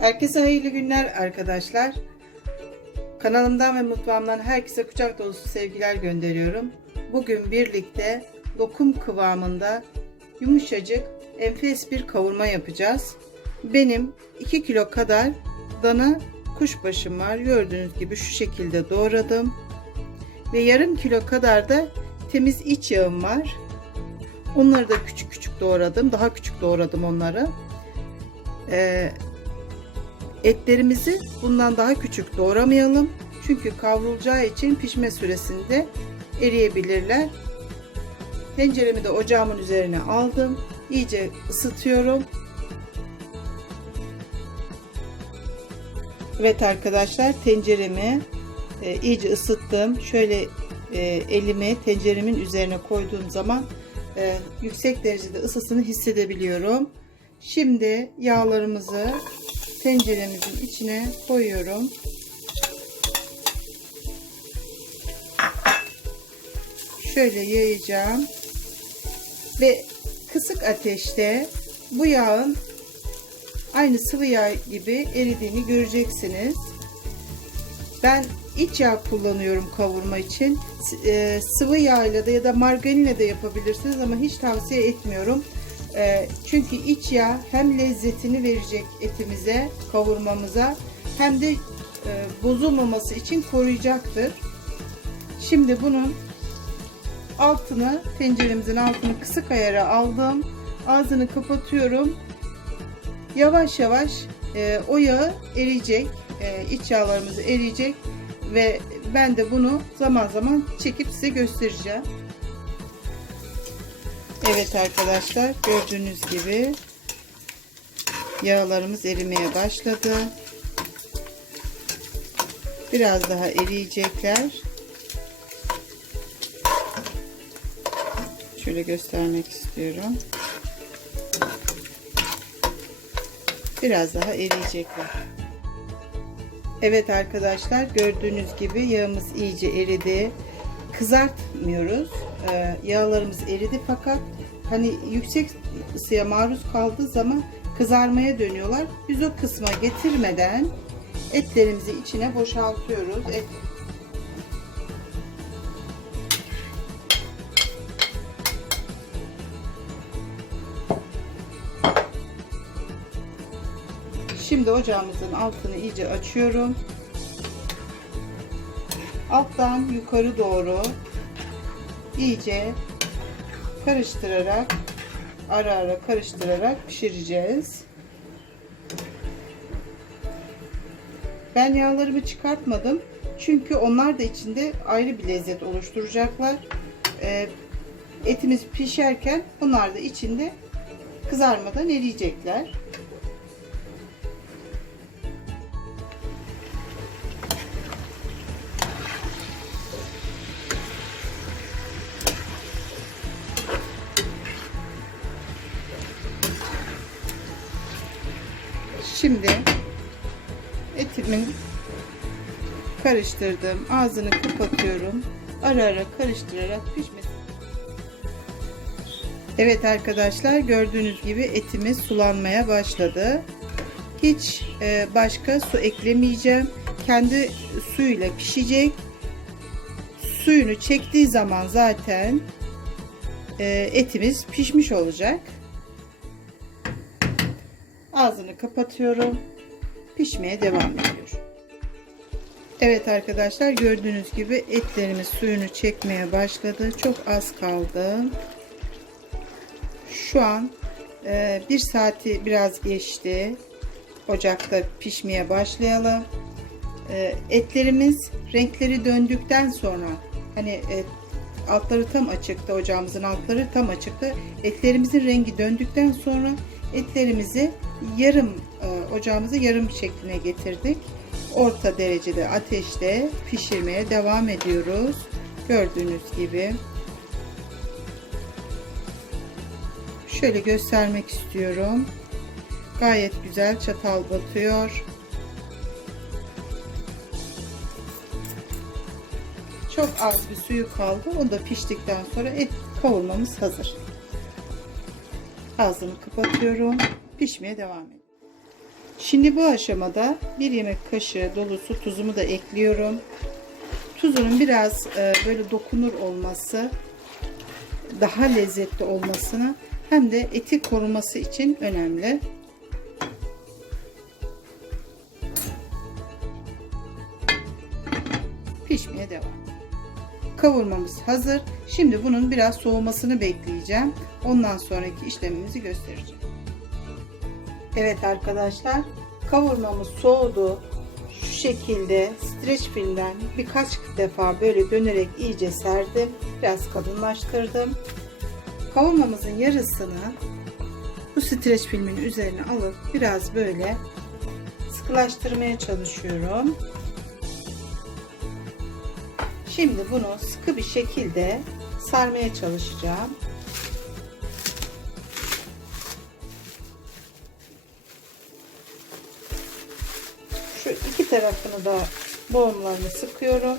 Herkese hayırlı günler arkadaşlar. Kanalımdan ve mutfağımdan herkese kucak dolusu sevgiler gönderiyorum. Bugün birlikte lokum kıvamında yumuşacık enfes bir kavurma yapacağız. Benim 2 kilo kadar dana kuşbaşım var. Gördüğünüz gibi şu şekilde doğradım. Ve yarım kilo kadar da temiz iç yağım var. Onları da küçük küçük doğradım. Daha küçük doğradım onları. Ee, Etlerimizi bundan daha küçük doğramayalım. Çünkü kavrulacağı için pişme süresinde eriyebilirler. Tenceremi de ocağımın üzerine aldım. İyice ısıtıyorum. Evet arkadaşlar tenceremi e, iyice ısıttım. Şöyle e, elimi tenceremin üzerine koyduğum zaman e, yüksek derecede ısısını hissedebiliyorum. Şimdi yağlarımızı tenceremizin içine koyuyorum. Şöyle yayacağım. Ve kısık ateşte bu yağın aynı sıvı yağ gibi eridiğini göreceksiniz. Ben iç yağ kullanıyorum kavurma için. E, sıvı yağ ile de ya da margarinle de yapabilirsiniz ama hiç tavsiye etmiyorum. E, çünkü iç yağ hem lezzetini verecek etimize, kavurmamıza hem de e, bozulmaması için koruyacaktır. Şimdi bunun altını, tenceremizin altını kısık ayara aldım. Ağzını kapatıyorum. Yavaş yavaş e, o yağı eriyecek. E, iç yağlarımız eriyecek ve ben de bunu zaman zaman çekip size göstereceğim. Evet arkadaşlar gördüğünüz gibi yağlarımız erimeye başladı. Biraz daha eriyecekler. Şöyle göstermek istiyorum. Biraz daha eriyecekler. Evet arkadaşlar gördüğünüz gibi yağımız iyice eridi. Kızartmıyoruz. Ee, yağlarımız eridi fakat hani yüksek ısıya maruz kaldığı zaman kızarmaya dönüyorlar. Biz o kısma getirmeden etlerimizi içine boşaltıyoruz. Et Şimdi ocağımızın altını iyice açıyorum. Alttan yukarı doğru iyice karıştırarak ara ara karıştırarak pişireceğiz. Ben yağlarımı çıkartmadım. Çünkü onlar da içinde ayrı bir lezzet oluşturacaklar. Ee, etimiz pişerken bunlar da içinde kızarmadan eriyecekler. Şimdi etimin karıştırdım. Ağzını kapatıyorum. Ara ara karıştırarak pişmesi. Evet arkadaşlar gördüğünüz gibi etimiz sulanmaya başladı. Hiç e, başka su eklemeyeceğim. Kendi suyuyla pişecek. Suyunu çektiği zaman zaten e, etimiz pişmiş olacak. Ağzını kapatıyorum. Pişmeye devam ediyor. Evet arkadaşlar gördüğünüz gibi etlerimiz suyunu çekmeye başladı. Çok az kaldı. Şu an e, bir saati biraz geçti. Ocakta pişmeye başlayalım. E, etlerimiz renkleri döndükten sonra hani e, altları tam açıktı ocağımızın altları tam açıktı. Etlerimizin rengi döndükten sonra etlerimizi yarım e, ocağımızı yarım şekline getirdik. Orta derecede ateşte pişirmeye devam ediyoruz. Gördüğünüz gibi. Şöyle göstermek istiyorum. Gayet güzel çatal batıyor. Çok az bir suyu kaldı. O da piştikten sonra et kavurmamız hazır. Ağzını kapatıyorum. Pişmeye devam ediyor. Şimdi bu aşamada bir yemek kaşığı dolusu tuzumu da ekliyorum. Tuzunun biraz e, böyle dokunur olması, daha lezzetli olmasını hem de eti koruması için önemli. Kavurmamız hazır. Şimdi bunun biraz soğumasını bekleyeceğim. Ondan sonraki işlemimizi göstereceğim. Evet arkadaşlar, kavurmamız soğudu. Şu şekilde streç filmden birkaç defa böyle dönerek iyice serdim. Biraz kalınlaştırdım. Kavurmamızın yarısını bu streç filmin üzerine alıp biraz böyle sıkılaştırmaya çalışıyorum. Şimdi bunu sıkı bir şekilde sarmaya çalışacağım. Şu iki tarafını da boğumlarını sıkıyorum.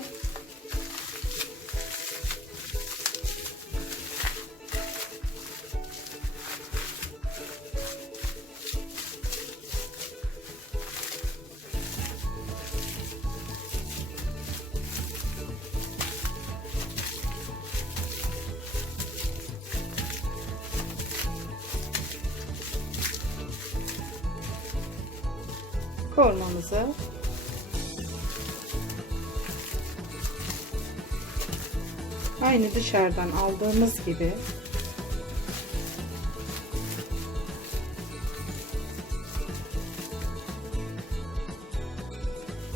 Kavurmamızı aynı dışarıdan aldığımız gibi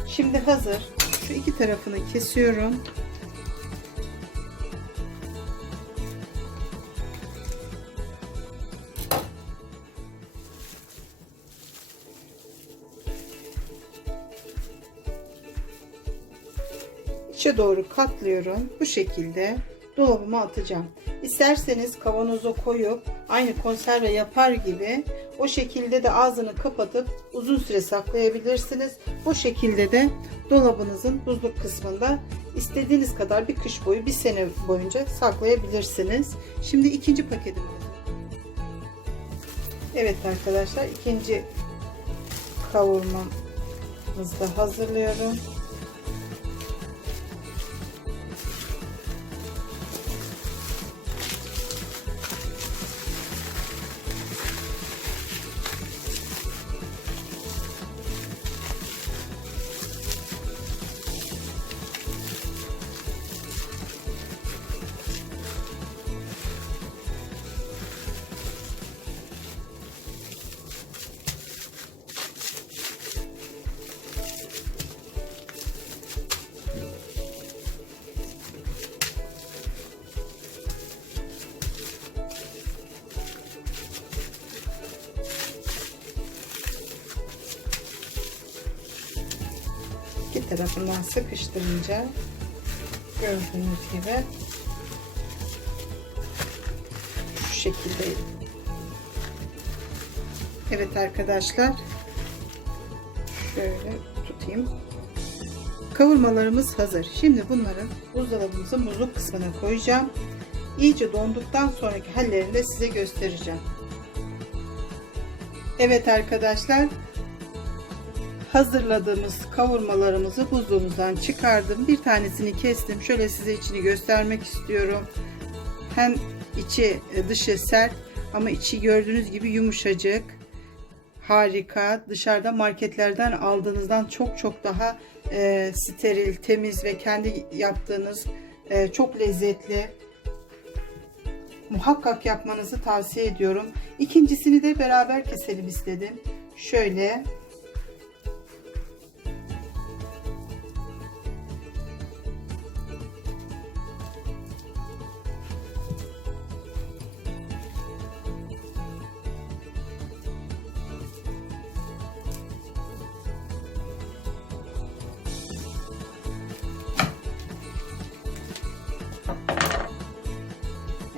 Şimdi hazır. Şu iki tarafını kesiyorum. İçe doğru katlıyorum. Bu şekilde dolabıma atacağım. İsterseniz kavanoza koyup aynı konserve yapar gibi o şekilde de ağzını kapatıp uzun süre saklayabilirsiniz. Bu şekilde de dolabınızın buzluk kısmında istediğiniz kadar bir kış boyu bir sene boyunca saklayabilirsiniz. Şimdi ikinci paketim Evet arkadaşlar ikinci kavurmamızı da hazırlıyorum. Tarafından sıkıştırınca gördüğünüz gibi şu şekilde. Evet arkadaşlar şöyle tutayım. Kavurmalarımız hazır. Şimdi bunları buzdolabımızın buzluk kısmına koyacağım. İyice donduktan sonraki hallerini de size göstereceğim. Evet arkadaşlar hazırladığımız kavurmalarımızı buzluğumuzdan çıkardım. Bir tanesini kestim. Şöyle size içini göstermek istiyorum. Hem içi e, dışı sert ama içi gördüğünüz gibi yumuşacık. Harika. Dışarıda marketlerden aldığınızdan çok çok daha e, steril, temiz ve kendi yaptığınız e, çok lezzetli. Muhakkak yapmanızı tavsiye ediyorum. İkincisini de beraber keselim istedim. Şöyle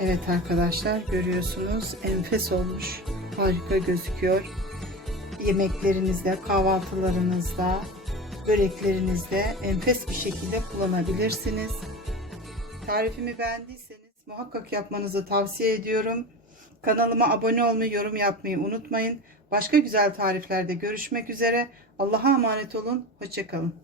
Evet arkadaşlar görüyorsunuz enfes olmuş. Harika gözüküyor. Yemeklerinizde, kahvaltılarınızda, böreklerinizde enfes bir şekilde kullanabilirsiniz. Tarifimi beğendiyseniz muhakkak yapmanızı tavsiye ediyorum. Kanalıma abone olmayı, yorum yapmayı unutmayın. Başka güzel tariflerde görüşmek üzere. Allah'a emanet olun. Hoşçakalın.